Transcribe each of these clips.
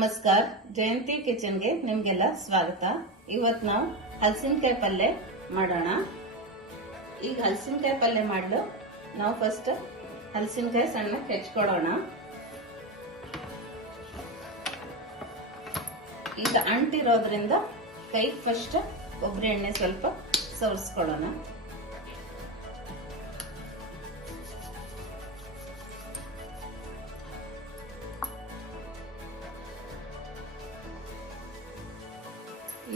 ನಮಸ್ಕಾರ, ಜಯಂತಿ ಕಿಚನ್ಗೆ ನಿಮ್ಗೆಲ್ಲ ಸ್ವಾಗತ. ಇವತ್ತು ನಾವು ಹಲಸಿನಕಾಯಿ ಪಲ್ಯ ಮಾಡೋಣ. ಈಗ ಹಲಸಿನಕಾಯಿ ಪಲ್ಯ ಮಾಡಲು ನಾವು ಫಸ್ಟ್ ಹಲಸಿನಕಾಯಿ ಸಣ್ಣ ಹೆಚ್ಚಿಕೊಳ್ಳೋಣ. ಈಗ ಅಂಟಿರೋದ್ರಿಂದ ಕೈಗೆ ಫಸ್ಟ್ ಕೊಬ್ಬರಿ ಎಣ್ಣೆ ಸ್ವಲ್ಪ ಸವರಿಸ್ಕೊಳ್ಳೋಣ.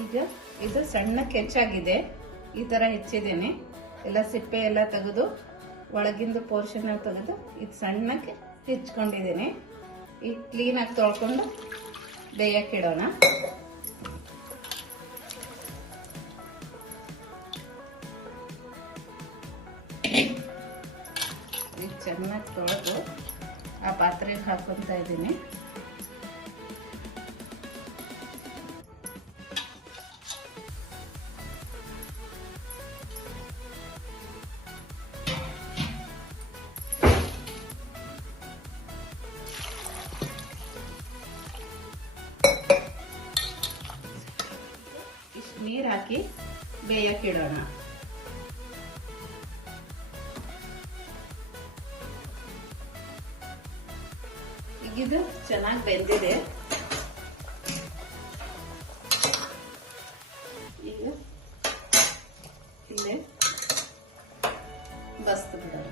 ಈಗ ಇದು ಸಣ್ಣಕ್ಕೆ ಹೆಚ್ಚಾಗಿದೆ, ಈ ತರ ಹೆಚ್ಚಿದ್ದೇನೆ. ಎಲ್ಲ ಸಿಪ್ಪೆ ಎಲ್ಲ ತೆಗೆದು ಒಳಗಿಂದ ಪೋರ್ಷನ್ ತೆಗೆದು ಇದು ಸಣ್ಣಕ್ಕೆ ಹೆಚ್ಚಿಕೊಂಡಿದ್ದೇನೆ. ಈಗ ಕ್ಲೀನ್ ಆಗಿ ತೊಳ್ಕೊಂಡು ಬೇಯಕ್ಕಿಡೋಣ. ಈಗ ಚೆನ್ನಾಗಿ ತೊಳೆದು ಆ ಪಾತ್ರೆಗೆ ಹಾಕೊಂತ ಇದ್ದೀನಿ. ಇಷ್ಟು ನೀರು ಹಾಕಿ ಬೇಯಕ್ಕಿಡೋಣ. ಈಗಿದು ಚೆನ್ನಾಗಿ ಬೆಂದಿದೆ. ಈಗ ಇಲ್ಲೇ ಬಸ್ತು ಬಿಡೋಣ.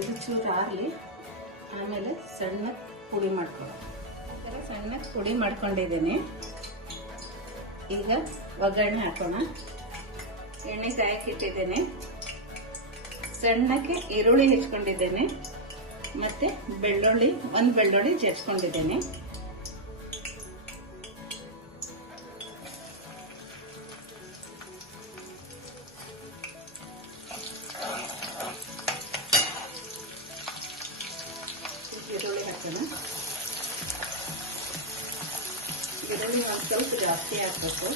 ಇದು ಚೂರು ಆರ್ಲಿ, ಆಮೇಲೆ ಸಣ್ಣ ಪುಡಿ ಮಾಡ್ಕೊಳ್ಳೋಣ. ಈ ಥರ ಸಣ್ಣ ಪುಡಿ ಮಾಡ್ಕೊಂಡಿದ್ದೇನೆ. ಈಗ ಒಗ್ಗರಣೆ ಹಾಕೋಣ. ಎಣ್ಣೆ ಕಾಯಕ್ಕೆ ಇಟ್ಟಿದ್ದೇನೆ. ಸಣ್ಣಕ್ಕೆ ಈರುಳ್ಳಿ ಹೆಚ್ಕೊಂಡಿದ್ದೇನೆ, ಮತ್ತೆ ಬೆಳ್ಳುಳ್ಳಿ, ಒಂದು ಬೆಳ್ಳುಳ್ಳಿ ಜಜ್ಕೊಂಡಿದ್ದೇನೆ. ಈರುಳ್ಳಿ ಹಾಕೋಣ. ಈರುಳ್ಳಿ ಒಂದು ಸ್ವಲ್ಪ ಜಾಸ್ತಿ ಹಾಕಬೇಕು.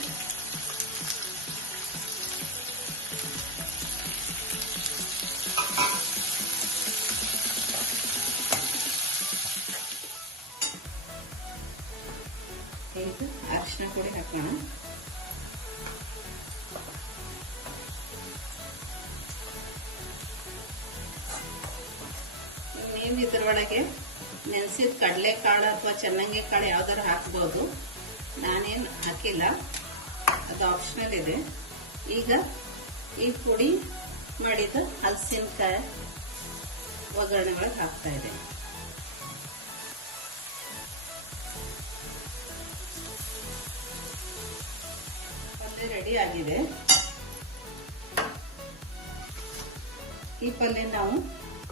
ಈಗ ಅರಿಶಿನ ಪುಡಿ ಹಾಕೋಣ. ನೀವು ಇದ್ರೊಳಗೆ ನೆನೆಸಿದ ಕಡಲೆಕಾಳು ಅಥವಾ ಚೆನ್ನಂಗಿ ಕಾಳು ಯಾವ್ದಾರು ಹಾಕ್ಬೋದು. ನಾನೇನು ಹಾಕಿಲ್ಲ, ಅದು ಆಪ್ಷನಲ್ ಇದೆ. ಈಗ ಈ ಪುಡಿ ಮಾಡಿದ ಹಲಸಿನಕಾಯಿ ಒಗ್ಗರಣೆ ಒಳಗೆ ಹಾಕ್ತಾ ಇದೆ. ಪಲ್ಯ ರೆಡಿ ಆಗಿದೆ. ಈ ಪಲ್ಯ ನಾವು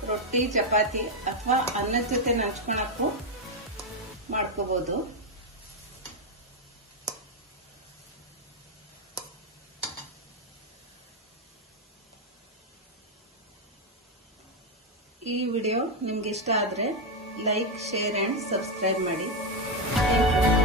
ರೊಟ್ಟಿ, ಚಪಾತಿ ಅಥವಾ ಅನ್ನದ ಜೊತೆ ನಂಚ್ಕೊಳಕ್ಕೂ ಮಾಡ್ಕೋಬಹುದು. ಈ ವಿಡಿಯೋ ನಿಮ್ಗೆ ಇಷ್ಟ ಆದ್ರೆ ಲೈಕ್, ಶೇರ್ ಅಂಡ್ ಸಬ್ಸ್ಕ್ರೈಬ್ ಮಾಡಿ. Thank you.